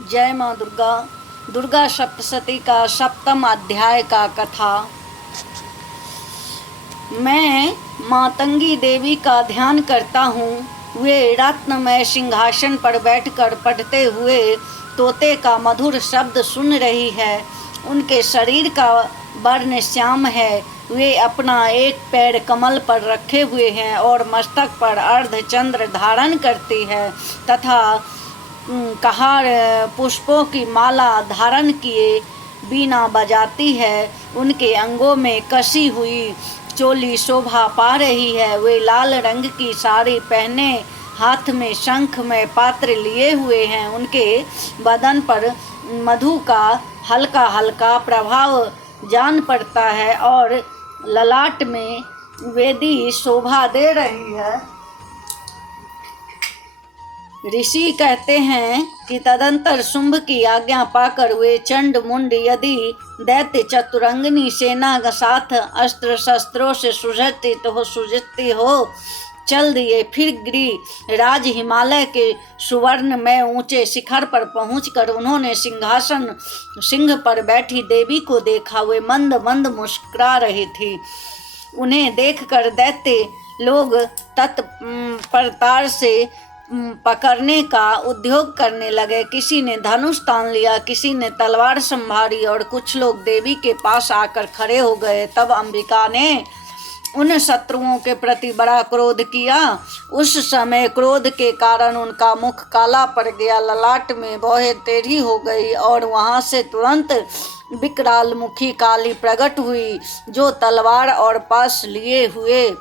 जय माँ दुर्गा। दुर्गा सप्तशती का सप्तम अध्याय का कथा। मैं मातंगी देवी का ध्यान करता हूँ। वे रत्नमय सिंहासन पर बैठकर पढ़ते हुए तोते का मधुर शब्द सुन रही है। उनके शरीर का वर्ण श्याम है। वे अपना एक पैर कमल पर रखे हुए हैं और मस्तक पर अर्धचंद्र धारण करती है तथा कहार पुष्पों की माला धारण किए बीना बजाती है। उनके अंगों में कसी हुई चोली शोभा पा रही है। वे लाल रंग की साड़ी पहने हाथ में शंख में पात्र लिए हुए हैं। उनके बदन पर मधु का हल्का हल्का प्रभाव जान पड़ता है और ललाट में वेदी शोभा दे रही है। ऋषि कहते हैं कि तदंतर शुंभ की आज्ञा पाकर वे चंड मुंड यदि दैत्य चतुरंगनी सेना के साथ अस्त्र शस्त्रों से सुसज्जित हो चल दिए। फिर गिरी राज हिमालय के सुवर्ण में ऊंचे शिखर पर पहुंचकर उन्होंने सिंहासन सिंह पर बैठी देवी को देखा। वे मंद मंद मुस्कुरा रही थी। उन्हें देखकर दैत्य लोग तत्परता से पकड़ने का उद्योग करने लगे। किसी ने धनुष तान लिया, किसी ने तलवार संभाली और कुछ लोग देवी के पास आकर खड़े हो गए। तब अंबिका ने उन शत्रुओं के प्रति बड़ा क्रोध किया। उस समय क्रोध के कारण उनका मुख काला पड़ गया, ललाट में भौहें टेढ़ी हो गई और वहां से तुरंत विकराल मुखी काली प्रकट हुई जो तलवार और पास लिए हुए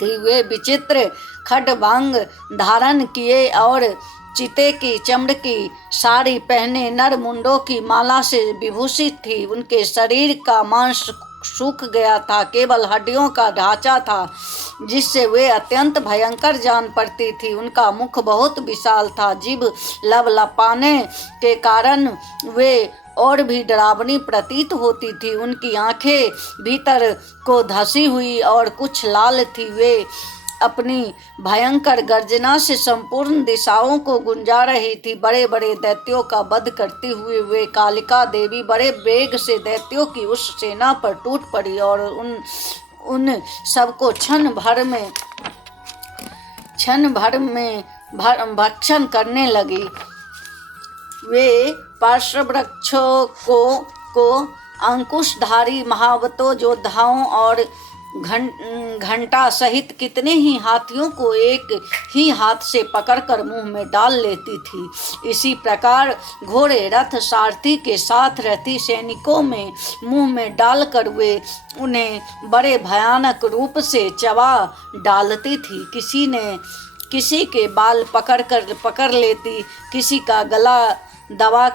थी। वे विचित्र खड्बांग धारण किए और चीते की चमड़ की साड़ी पहने नर मुंडों की माला से विभूषित थी। उनके शरीर का मांस सूख गया था, केवल हड्डियों का ढांचा था जिससे वे अत्यंत भयंकर जान पड़ती थी। उनका मुख बहुत विशाल था, जीभ लपलपाने के कारण वे और भी डरावनी प्रतीत होती थी। उनकी आंखें भीतर को धसी हुई और कुछ लाल थी। वे अपनी भयंकर गर्जना से संपूर्ण दिशाओं को गुंजा रही थी। बड़े बड़े दैत्यों का वध करती हुए वे कालिका देवी बड़े वेग से दैत्यों की उस सेना पर टूट पड़ी और उन सबको क्षण भर में भक्षण करने लगी। वे पार्श्ववृक्षों को अंकुशधारी महावतों योद्धाओं और घंटा सहित कितने ही हाथियों को एक ही हाथ से पकड़कर मुंह में डाल लेती थी। इसी प्रकार घोड़े रथ सारथी के साथ रहती सैनिकों में मुंह में डालकर वे उन्हें बड़े भयानक रूप से चबा डालती थी। किसी के बाल पकड़ लेती, किसी का गला दबा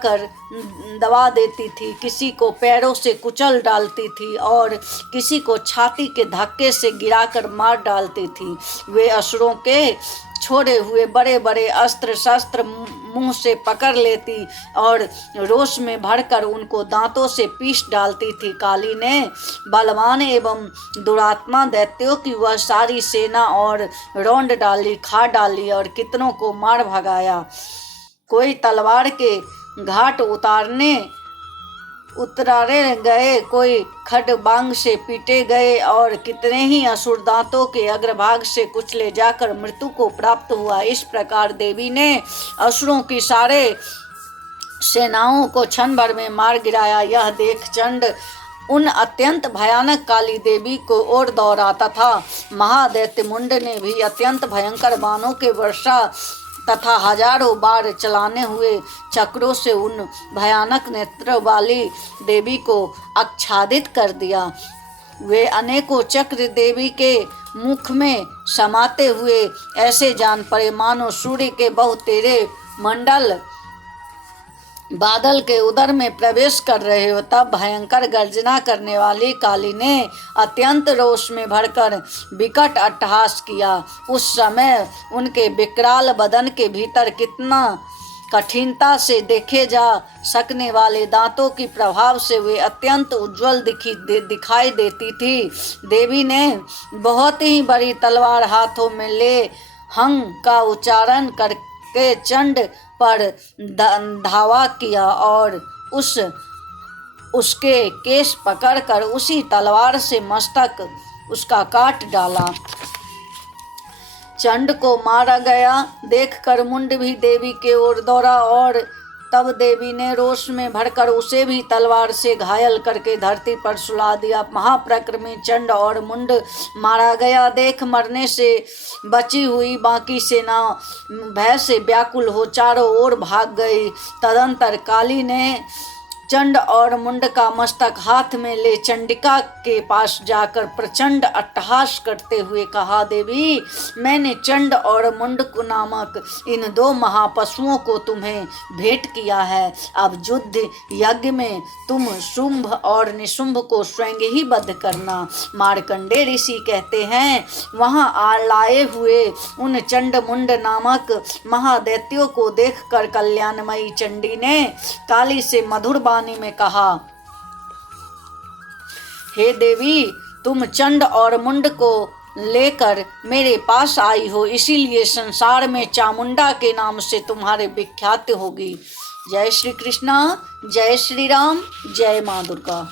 देती थी, किसी को पैरों से कुचल डालती थी और किसी को छाती के धक्के से गिराकर मार डालती थी। वे असुरों के छोड़े हुए बड़े बड़े अस्त्र शस्त्र मुंह से पकड़ लेती और रोष में भरकर उनको दांतों से पीस डालती थी। काली ने बलवान एवं दुरात्मा दैत्यों की वह सारी सेना और रौंद डाली, खा डाली और कितनों को मार भगाया। कोई तलवार के घाट उतारे गए, कोई खड्बांग से पीटे गए और कितने ही असुर दांतों के अग्रभाग से कुचले जाकर मृत्यु को प्राप्त हुआ। इस प्रकार देवी ने असुरों की सारे सेनाओं को क्षण भर में मार गिराया। यह देख चंड उन अत्यंत भयानक काली देवी को ओर दौड़ा तथा महादैत्य मुंड ने भी अत्यंत भयंकर बाणों के वर्षा तथा हजारों बार चलाने हुए चक्रों से उन भयानक नेत्र वाली देवी को आच्छादित कर दिया। वे अनेकों चक्र देवी के मुख में समाते हुए ऐसे जान पड़े मानो सूर्य के बहुतेरे मंडल बादल के उदर में प्रवेश कर रहे हो। तब भयंकर गर्जना करने वाली काली ने अत्यंत रोष में भरकर विकट अट्टहास किया। उस समय उनके विकराल बदन के भीतर कितना कठिनता से देखे जा सकने वाले दांतों की प्रभाव से वे अत्यंत उज्जवल दिखाई देती थी। देवी ने बहुत ही बड़ी तलवार हाथों में ले हंग का उच्चारण के चंड पर धावा किया और उसके केस पकड़कर उसी तलवार से मस्तक उसका काट डाला। चंड को मारा गया देखकर मुंड भी देवी के ओर दौड़ा और तब देवी ने रोष में भरकर उसे भी तलवार से घायल करके धरती पर सुला दिया। महाप्रक्रमी चंड और मुंड मारा गया देख मरने से बची हुई बाकी सेना भय से व्याकुल हो चारों ओर भाग गई। तदंतर काली ने चंड और मुंड का मस्तक हाथ में ले चंडिका के पास जाकर प्रचंड अट्टहास करते हुए कहा, देवी, मैंने चंड और मुंड को नामक इन दो महापशुओं को तुम्हें भेंट किया है। अब युद्ध यज्ञ में तुम शुंभ और निशुंभ को स्वयं ही वध करना। मार्कंडे ऋषि कहते हैं, वहां लाए हुए उन चंड मुंड नामक महादैत्यों को देखकर कल्याणमयी चंडी ने काली से मधुर में कहा, हे देवी, तुम चंड और मुंड को लेकर मेरे पास आई हो, इसीलिए संसार में चामुंडा के नाम से तुम्हारे विख्यात होगी। जय श्री कृष्णा, जय श्री राम, जय मां दुर्गा।